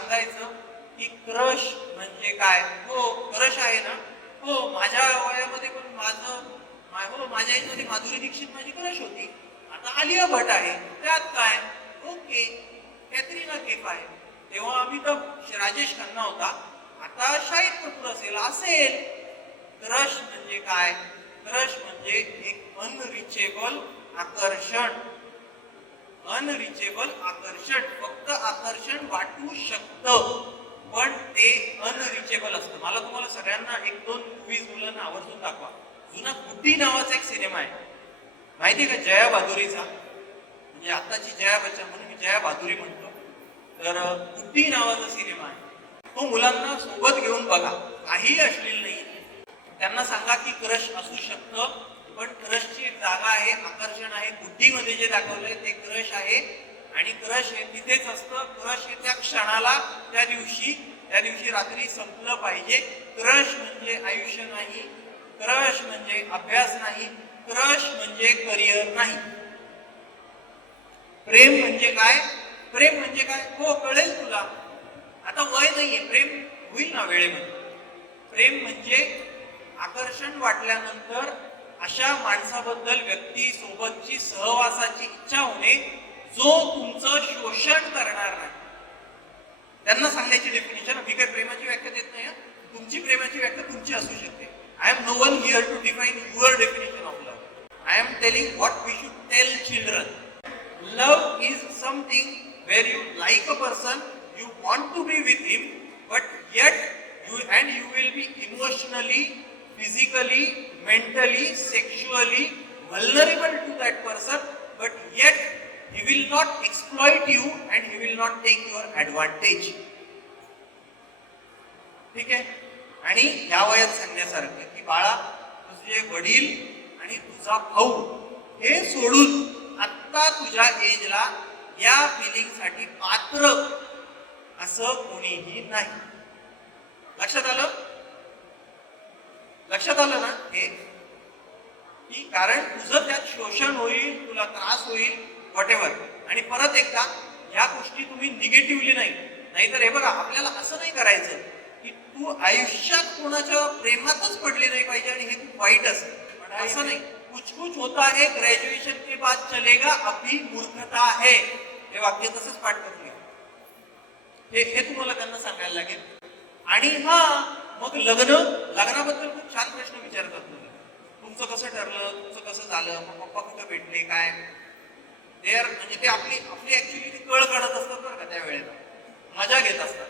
सांगायचं की क्रश म्हणजे काय? हो क्रश आहे ना? हो माझ्या वयामध्ये पण माझं हो माझ्या याच्यामध्ये माधुरी दीक्षित माझी क्रश होती. आता आलिया भट आहे. त्यात काय? ओके कॅथरीना केफ आहे. तेव्हा आम्ही तर राजेश खन्ना होता. आता शाहिद कपूर असेल असेल. क्रश म्हणजे काय? क्रश म्हणजे एक अनरिचेबल आकर्षण. अनरिचेबल आकर्षण फक्त आकर्षण वाटू शकतं पण ते अनरिचेबल असतं. मला तुम्हाला सगळ्यांना एक दोन मूवीज मुलांना आवर्जून दाखवा. जुना गुड्डी नावाचा एक सिनेमा आहे. माहिती आहे का जया बहादुरीचा म्हणजे आताची जया बच्चन म्हणून मी जया बहादुरी म्हणतो. तर अं, नावाचा सिनेमा आहे. तो मुलांना सोबत घेऊन बघा. काही अश्लील नाही त्यांना सांगा की क्रश असू शकतं पण क्रशची एक जागा आहे आकर्षण आहे. बुद्धीमध्ये जे दाखवलंय ते क्रश आहे. आणि क्रश हे तिथेच असतं. क्रश हे त्या क्षणाला त्या दिवशी त्या दिवशी रात्री संपलं पाहिजे. क्रश म्हणजे आयुष्य नाही. क्रश म्हणजे अभ्यास नाही. क्रश म्हणजे करिअर नाही. प्रेम म्हणजे काय? प्रेम म्हणजे काय? हो कळेल तुला. आता वय नाहीये. प्रेम होईल ना वेळेमध्ये. प्रेम म्हणजे आकर्षण वाटल्यानंतर अशा माणसाबद्दल व्यक्ती सोबतची सहवासाची इच्छा होणे जो तुमचं शोषण करणार नाही. त्यांना सांगण्याची डेफिनेशन मी काही प्रेमाची व्याख्या देत नाही तुमची प्रेमाची व्याख्या तुमची असू शकते. I am no one here to define your definition of love I am telling what we should tell children love is something where you like a person you want to be with him but yet you and you will be emotionally physically mentally sexually vulnerable to that person but yet he will not exploit you and he will not take your advantage ठीक आहे आणि या वयात सांगण्यासारखं की बाळा तुझे वडील आणि तुझा भाऊ हे सोडून आत्ता तुझ्या एजला या फिलिंगसाठी पात्र असं कोणीही नाही लक्षात आलं लक्षात आलं ना? हे. की कारण तुझं त्यात शोषण होईल तुला त्रास होईल व्हॉटेवर आणि परत एकदा या गोष्टी तुम्ही निगेटिव्हली नाही. नाहीतर हे बघा आपल्याला असं नाही करायचं की तू आयुष्यात कोणाच्या प्रेमातच पडली नाही पाहिजे आणि हे खूप वाईट असतं. असं नाही. कुछ कुछ होता है ग्रॅज्युएशन के बाद चलेगा अभी मूर्खता है. हे वाक्य तसंच पाठ करून. हे हे तुम्हाला त्यांना सांगायला लागेल. आणि हा मग लग्न लग्नाबद्दल खूप छान प्रश्न विचारतात मुलं तुमचं कसं ठरलं? तुमचं कसं झालं? मग पप्पा कुठं भेटले? काय? ते म्हणजे ते आपली आपली ऍक्च्युली ती कळ काढत असतात बरं का त्या वेळेला मजा घेत असतात.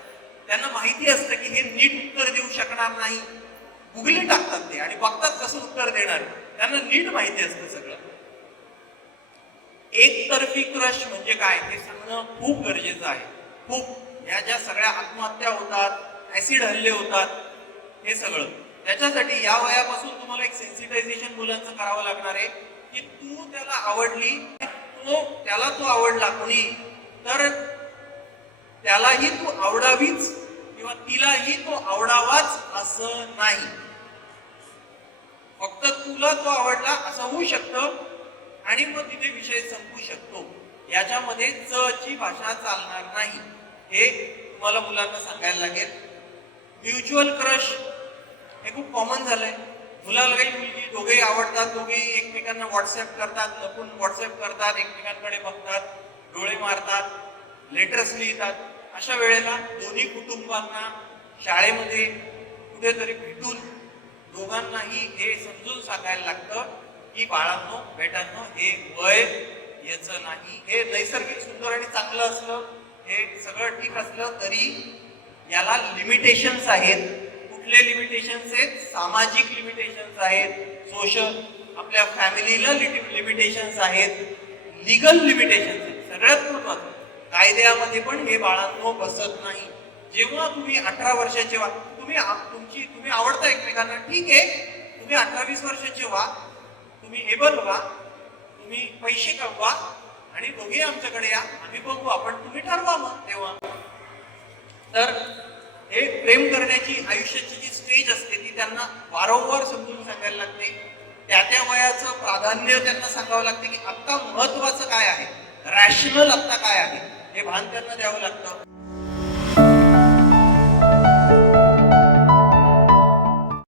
त्यांना माहिती असतं की हे नीट उत्तर देऊ शकणार नाही. गुगली टाकतात ते आणि बघतात कसं उत्तर देणार. त्यांना नीट माहिती असतं सगळं. एकतर्फी क्रश म्हणजे काय? हे सांगणं खूप गरजेचं आहे. खूप. ह्या ज्या सगळ्या आत्महत्या होतात ऍसिड हल्ले होतात हे सगळं. त्याच्यासाठी या वयापासून तुम्हाला एक सेन्सिटायझेशन मुलांचं करावं लागणार आहे की तू त्याला आवडली तो त्याला तो आवडला कोणी तर त्यालाही तू आवडावीच किंवा तिलाही तो आवडावाच असं नाही. फक्त तुला तो आवडला असं होऊ शकतं आणि मग तिथे विषय संपू शकतो. याच्यामध्ये च ची भाषा चालणार नाही. हे तुम्हाला मुलांना सांगायला लागेल. म्युच्युअल क्रश हे खूप कॉमन झालंय. मुलाला काही मुलगी दोघेही आवडतात दोघेही एकमेकांना व्हॉट्सअप करतात लपून व्हॉट्सअप करतात एकमेकांकडे बघतात डोळे मारतात लेटर्स लिहितात. अशा वेळेला दोन्ही कुटुंबांना शाळेमध्ये कुठेतरी भेटून दोघांनाही हे समजून सांगायला लागतं की बाळांनो बेटांनो हे वय याचं नाही. हे नैसर्गिक सुंदर आणि चांगलं असलं हे सगळं ठीक असलं तरी याला लिमिटेशन्स आहेत. कुठले लिमिटेशन्स आहेत? सामाजिक लिमिटेशन्स आहेत. सोशल आपल्या फॅमिलीला लिमिटेशन्स आहेत. लिगल लिमिटेशन्स आहेत. सगळ्यात महत्वाचं. कायद्यामध्ये पण हे बाळांनो बसत नाही. जेव्हा तुम्ही अठरा वर्षाचे व्हा तुम्ही तुमची तुम्ही आवडता एकमेकांना ठीक आहे. तुम्ही अठरा वीस वर्षाचे व्हा. तुम्ही एबल व्हा तुम्ही पैसे कमवा. आणि दोघे आमच्याकडे या. आम्ही बघू. आपण तुम्ही ठरवा मग तेव्हा. तर हे प्रेम करण्याची आयुष्याची जी स्टेज असते ती त्यांना वारंवार समजून सांगायला लागते. त्या त्या वयाचं प्राधान्य त्यांना सांगावं लागते की आत्ता महत्वाचं काय आहे? रॅशनल आत्ता काय आहे? हे भान त्यांना द्यावं लागतं.